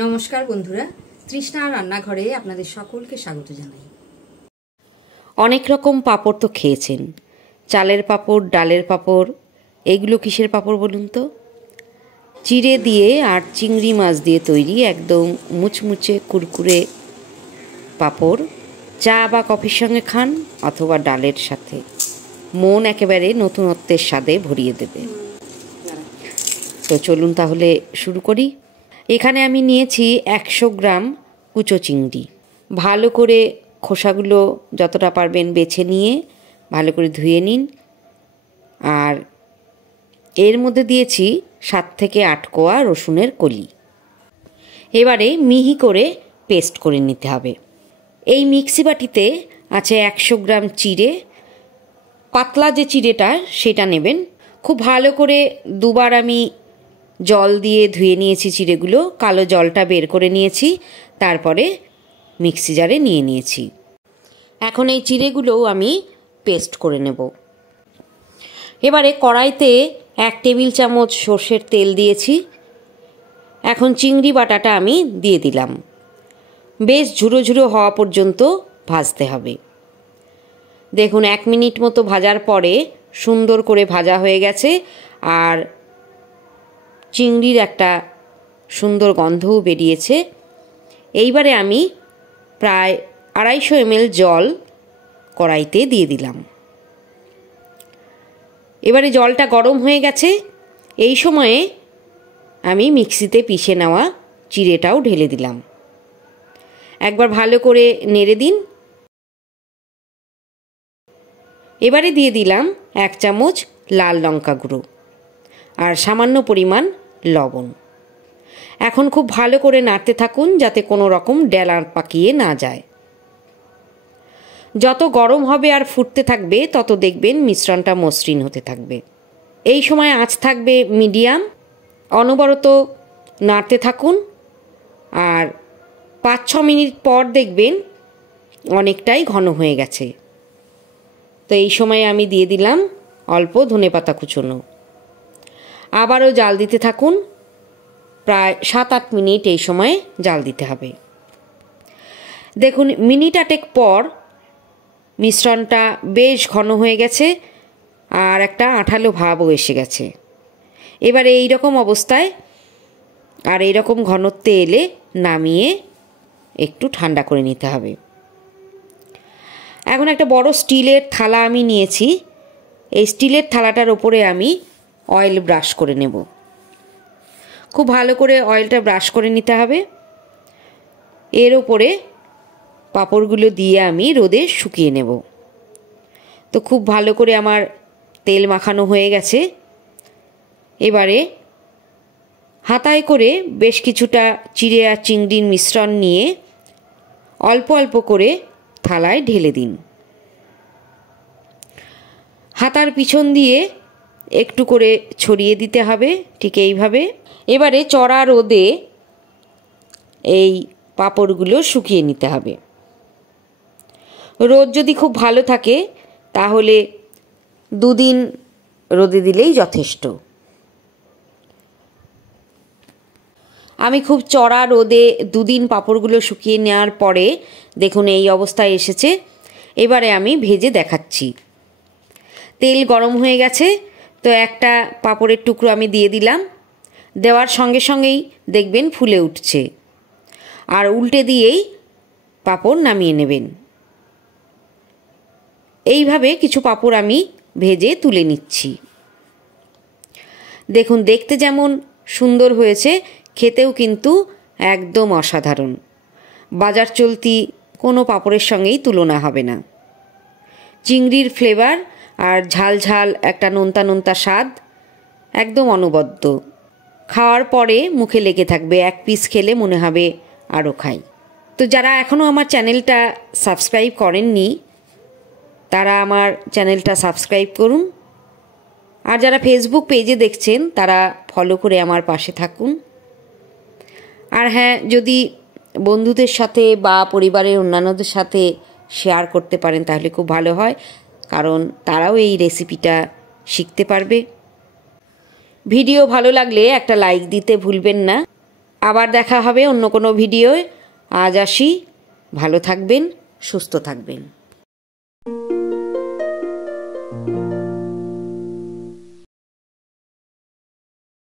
নমস্কার বন্ধুরা, তৃষ্ণা রান্নাঘরে আপনাদের সকলকে স্বাগত জানাই। অনেক রকম পাঁপড় তো খেয়েছেন, চালের পাঁপড়, ডালের পাঁপড়। এগুলো কিসের পাঁপড় বলুন তো? চিড়ে দিয়ে আর চিংড়ি মাছ দিয়ে তৈরি একদম মুচমুচে কুরকুরে পাঁপড়। চা বা কফির সঙ্গে খান অথবা ডালের সাথে, মন একেবারে নতুনত্বের স্বাদে ভরিয়ে দেবে। তো চলুন তাহলে শুরু করি। এখানে আমি নিয়েছি 100 গ্রাম কুচো চিংড়ি। ভালো করে খোসাগুলো যতটা পারবেন বেছে নিয়ে ভালো করে ধুয়ে নিন। আর এর মধ্যে দিয়েছি 7 থেকে 8 কোয়া রসুনের কলি। এবারে মিহি করে পেস্ট করে নিতে হবে। এই মিক্সি বাটিতে আছে 100 গ্রাম চিড়ে। পাতলা যে চিড়েটা সেটা নেবেন। খুব ভালো করে দুবার আমি জল দিয়ে ধুয়ে নিয়েছি চিড়েগুলো, কালো জলটা বের করে নিয়েছি, তারপরে মিক্সি জারে নিয়ে নিয়েছি। এখন এই চিড়েগুলোও আমি পেস্ট করে নেব। এবারে কড়াইতে 1 টেবিল চামচ সর্ষের তেল দিয়েছি। এখন চিংড়ি বাটাটা আমি দিয়ে দিলাম। বেশ ঝুরো ঝুরো হওয়া পর্যন্ত ভাজতে হবে। দেখুন 1 মিনিট মতো ভাজার পরে সুন্দর করে ভাজা হয়ে গেছে আর চিংড়ির একটা সুন্দর গন্ধও বেরিয়েছে। এইবারে আমি প্রায় 250 ml জল কড়াইতে দিয়ে দিলাম। এবারে জলটা গরম হয়ে গেছে। এই সময়ে আমি মিক্সিতে পিষে নেওয়া চিড়েটাও ঢেলে দিলাম। একবার ভালো করে নেড়ে দিন। এবারে দিয়ে দিলাম 1 চামচ লাল লঙ্কা গুঁড়ো আর সামান্য পরিমাণ লবণ। এখন খুব ভালো করে নাড়তে থাকুন যাতে কোনো রকম ডেলা পাকিয়ে না যায়। যত গরম হবে আর ফুটতে থাকবে তত দেখবেন মিশ্রণটা মসৃণ হতে থাকবে। এই সময় আঁচ থাকবে মিডিয়াম। অনবরত নাড়তে থাকুন আর 5-6 মিনিট পর দেখবেন অনেকটাই ঘন হয়ে গেছে। তো এই সময় আমি দিয়ে দিলাম অল্প ধনেপাতা কুচোনো। আবারও জাল দিতে থাকুন। প্রায় 7-8 মিনিট এই সময় জাল দিতে হবে। দেখুন মিনিট 8 পর মিশ্রণটা বেশ ঘন হয়ে গেছে আর একটা আঠালো ভাবও এসে গেছে। এবারে এই রকম অবস্থায় আর এই রকম ঘনত্বে এলে নামিয়ে একটু ঠান্ডা করে নিতে হবে। এখন একটা বড় স্টিলের থালা আমি নিয়েছি। এই স্টিলের থালাটার ওপরে আমি অয়েল ব্রাশ করে নেব। খুব ভালো করে অয়েলটা ব্রাশ করে নিতে হবে। এর ওপরে পাঁপড়গুলো দিয়ে আমি রোদে শুকিয়ে নেব। তো খুব ভালো করে আমার তেল মাখানো হয়ে গেছে। এবারে হাতায় করে বেশ কিছুটা চিড়ে আর চিংড়ির মিশ্রণ নিয়ে অল্প অল্প করে থালায় ঢেলে দিন। হাতার পিছন দিয়ে একটু করে ছড়িয়ে দিতে হবে, ঠিক এইভাবে। এবারে চড়া রোদে এই পাঁপড়গুলো শুকিয়ে নিতে হবে। রোদ যদি খুব ভালো থাকে তাহলে 2 দিন রোদে দিলেই যথেষ্ট। আমি খুব চড়া রোদে 2 দিন পাঁপড়গুলো শুকিয়ে নেওয়ার পরে দেখুন এই অবস্থায় এসেছে। এবারে আমি ভেজে দেখাচ্ছি। তেল গরম হয়ে গেছে। তো একটা পাঁপড়ের টুকরো আমি দিয়ে দিলাম। দেওয়ার সঙ্গে সঙ্গেই দেখবেন ফুলে উঠছে। আর উল্টে দিয়েই পাঁপড় নামিয়ে নেবেন। এইভাবে কিছু পাঁপড় আমি ভেজে তুলে নিচ্ছি। দেখুন দেখতে যেমন সুন্দর হয়েছে, খেতেও কিন্তু একদম অসাধারণ। বাজার চলতি কোনো পাঁপড়ের সঙ্গেই তুলনা হবে না। চিংড়ির ফ্লেভার আর ঝাল ঝাল একটা নোনতা নোনতা স্বাদ একদম অনবদ্য। খাওয়ার পরে মুখে লেগে থাকবে, 1 পিস খেলে মনে হবে আরও খাই। তো যারা এখনও আমার চ্যানেলটা সাবস্ক্রাইব করেননি তারা আমার চ্যানেলটা সাবস্ক্রাইব করুন। আর যারা ফেসবুক পেজে দেখছেন তারা ফলো করে আমার পাশে থাকুন। আর হ্যাঁ, যদি বন্ধুদের সাথে বা পরিবারের অন্যান্যদের সাথে শেয়ার করতে পারেন তাহলে খুব ভালো হয়, কারণ তারাও এই রেসিপিটা শিখতে পারবে। ভিডিও ভালো লাগলে একটা লাইক দিতে ভুলবেন না। আবার দেখা হবে অন্য কোনো ভিডিওয়। আজ আসি, ভালো থাকবেন, সুস্থ থাকবেন।